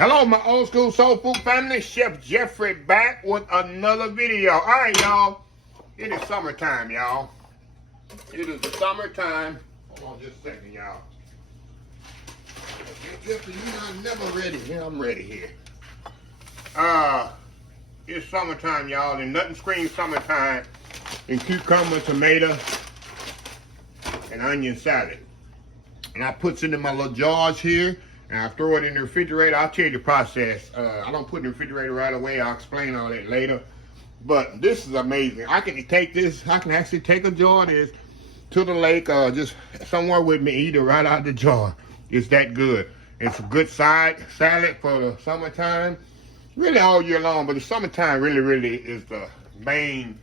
Hello, my old school soul food family. Chef Jeffrey back with another video. All right, y'all. It is summertime, y'all. It is the summertime. Hold on just a second, y'all. Jeffrey, you're not never ready. Yeah, I'm ready here. It's summertime, y'all, and nothing screams summertime than cucumber, tomato, and onion salad. And I put it in my little jars here, and I throw it in the refrigerator. I'll tell you the process. I don't put it in the refrigerator right away. I'll explain all that later. But this is amazing. I can take this, I can actually take a jar of this to the lake or just somewhere with me, eat it right out the jar. It's that good. It's a good side salad for the summertime. Really all year long, but the summertime really is the main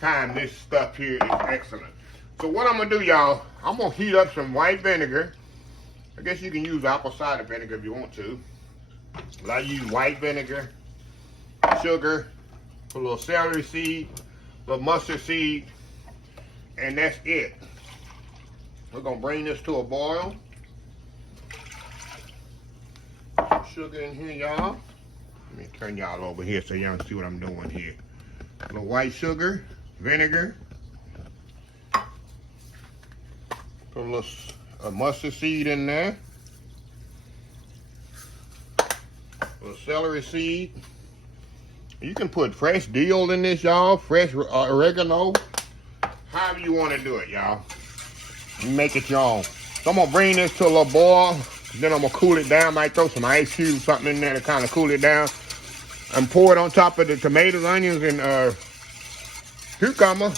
time this stuff here is excellent. So what I'm gonna do, y'all, I'm gonna heat up some white vinegar. I guess you can use apple cider vinegar if you want to. But I use white vinegar, sugar, a little celery seed, a little mustard seed, and that's it. We're gonna bring this to a boil. Sugar in here, y'all. Let me turn y'all over here so y'all can see what I'm doing here. A little white sugar, vinegar, put a little mustard seed in there, a little celery seed. You can put fresh dill in this, y'all, fresh oregano, however you want to do it, y'all. You make it your own. So I'm going to bring this to a little boil, then I'm going to cool it down. Might throw some ice cubes, something in there to kind of cool it down, and pour it on top of the tomatoes, onions, and cucumber,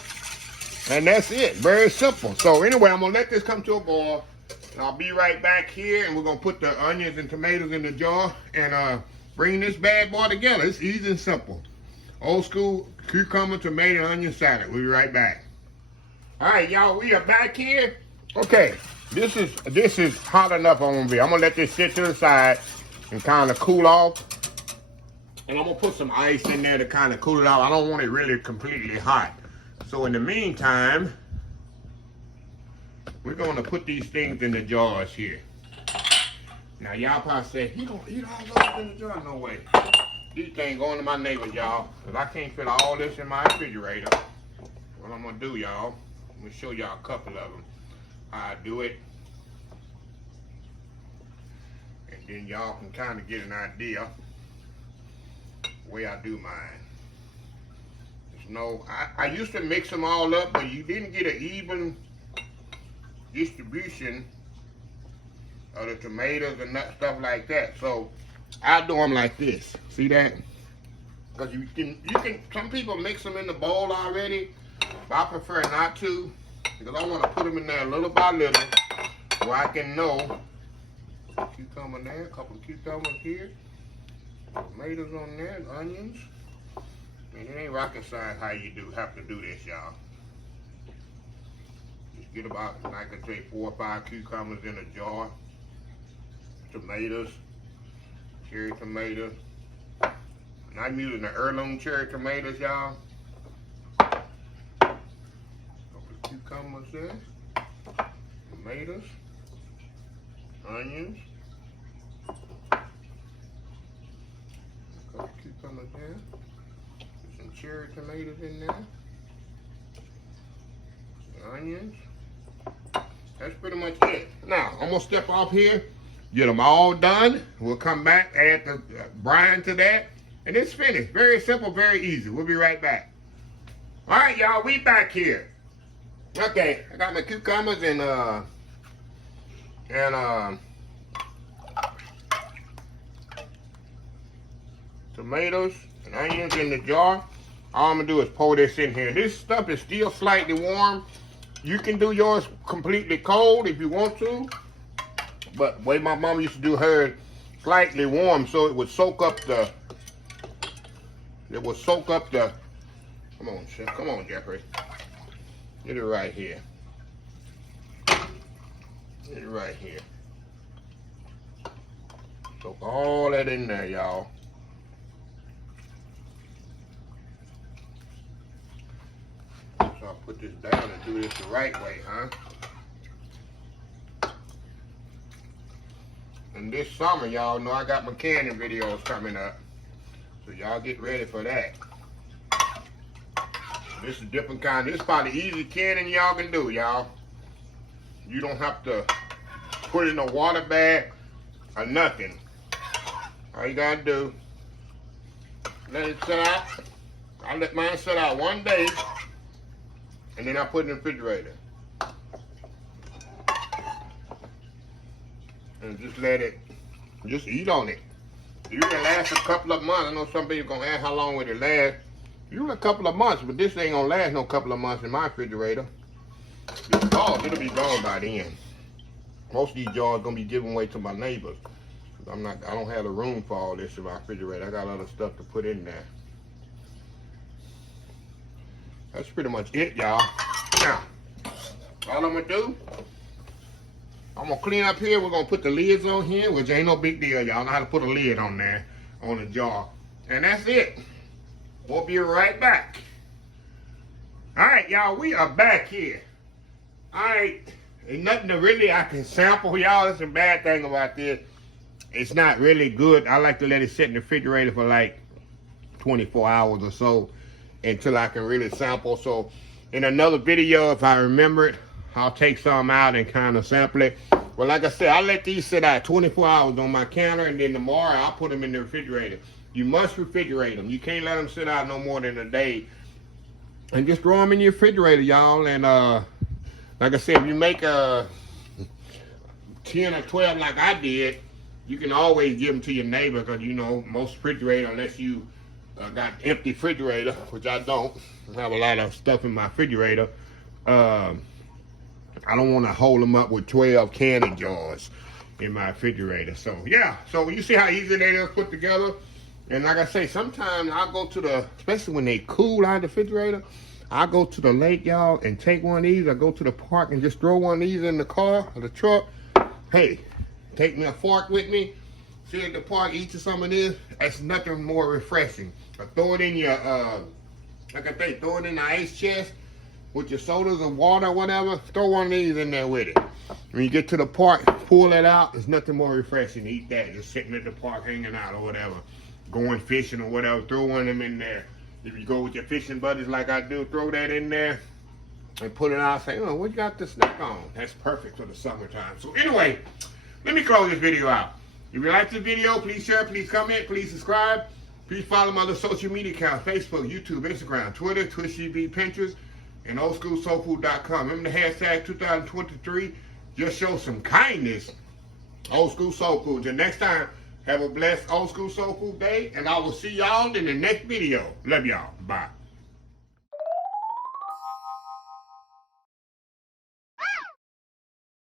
and that's it. Very simple. So anyway, I'm going to let this come to a boil, and I'll be right back here, and we're going to put the onions and tomatoes in the jar, and bring this bad boy together. It's easy and simple. Old school cucumber, tomato, onion salad. We'll be right back. All right, y'all, we are back here. Okay, this is hot enough on me. I'm gonna let this sit to the side and kind of cool off. And I'm gonna put some ice in there to kind of cool it off. I don't want it really completely hot. So in the meantime, we're gonna put these things in the jars here. Now y'all probably say, he gonna eat all those in the jar? No way. These things going to my neighbors, y'all, because I can't fit all this in my refrigerator. What I'm gonna do, y'all, I'm gonna show y'all a couple of them. How I do it. And then y'all can kind of get an idea the way I do mine. There's no, I used to mix them all up, but you didn't get an even distribution of the tomatoes and stuff like that. So I do them like this. See that? Because you can, some people mix them in the bowl already, but I prefer not to, because I want to put them in there little by little, where I can know. Cucumber there, a couple of cucumbers here, tomatoes on there, onions. And it ain't rocket science how you have to do this, y'all. Just get about, like I say, 4 or 5 cucumbers in a jar. Tomatoes, cherry tomatoes. And I'm using the heirloom cherry tomatoes, y'all. Couple of cucumbers there, tomatoes, onions, a couple of cucumbers there, some cherry tomatoes in there, onions. That's pretty much it. Now, I'm gonna step off here, get them all done. We'll come back, add the brine to that, and it's finished. Very simple, very easy. We'll be right back. All right, y'all, we back here. Okay, I got my cucumbers and tomatoes and onions in the jar. All I'm gonna do is pour this in here. This stuff is still slightly warm. You can do yours completely cold if you want to, but the way my mom used to do hers, slightly warm, so it would soak up the, come on, Chef, come on, Jeffrey. Get it right here. Get it right here. Soak all that in there, y'all. So I'll put this down and do this the right way, huh? And this summer, y'all know I got my canning videos coming up. So y'all get ready for that. This is a different kind. This is probably the easiest canning y'all can do, y'all. You don't have to put it in a water bag or nothing. All you gotta do, let it sit out. I let mine sit out 1 day, and then I put it in the refrigerator. And just let it, just eat on it. Usually lasts a couple of months. I know some people gonna ask how long would it last. Usually a couple of months, but this ain't gonna last no couple of months in my refrigerator. Because it'll be gone by then. Most of these jars gonna be given away to my neighbors. I don't have the room for all this in my refrigerator. I got other stuff to put in there. That's pretty much it, y'all. Now, all I'm gonna do, I'm gonna clean up here. We're gonna put the lids on here, which ain't no big deal, y'all. Know how to put a lid on there, on the jar. And that's it. We'll be right back. All right, y'all, we are back here. All right, ain't nothing to really I can sample, y'all. That's a bad thing about this. It's not really good. I like to let it sit in the refrigerator for like 24 hours or so until I can really sample. So in another video, if I remember it, I'll take some out and kind of sample it. Well, like I said, I let these sit out 24 hours on my counter, and then tomorrow I'll put them in the refrigerator. You must refrigerate them. You can't let them sit out no more than a day. And just throw them in your refrigerator, y'all. And like I said, if you make 10 or 12 like I did, you can always give them to your neighbor, because you know most refrigerator, unless you got empty refrigerator, which I don't. I have a lot of stuff in my refrigerator. I don't want to hold them up with 12 canning jars in my refrigerator. So yeah, so you see how easy they are put together. And like I say, sometimes I'll go to the, especially when they cool out of the refrigerator, I'll go to the lake, y'all, and take one of these. I go to the park and just throw one of these in the car or the truck. Hey, take me a fork with me, sit at the park, eat some of this. That's nothing more refreshing. I throw it in your, like I say, throw it in the ice chest with your sodas or water or whatever. Throw one of these in there with it. When you get to the park, pull it out. There's nothing more refreshing to eat that. Just sitting at the park, hanging out or whatever. Going fishing or whatever, throw one of them in there. If you go with your fishing buddies like I do, throw that in there and put it out. Say, oh, what you got the snack on? That's perfect for the summertime. So anyway, let me close this video out. If you like this video, please share, please comment, please subscribe. Please follow my other social media accounts, Facebook, YouTube, Instagram, Twitter, Twitch TV, Pinterest, and oldschoolsoulfood.com. Remember the hashtag 2023. Just show some kindness. Old School Soul Food. Till next time, have a blessed Old School Soul Food day, and I will see y'all in the next video. Love y'all. Bye.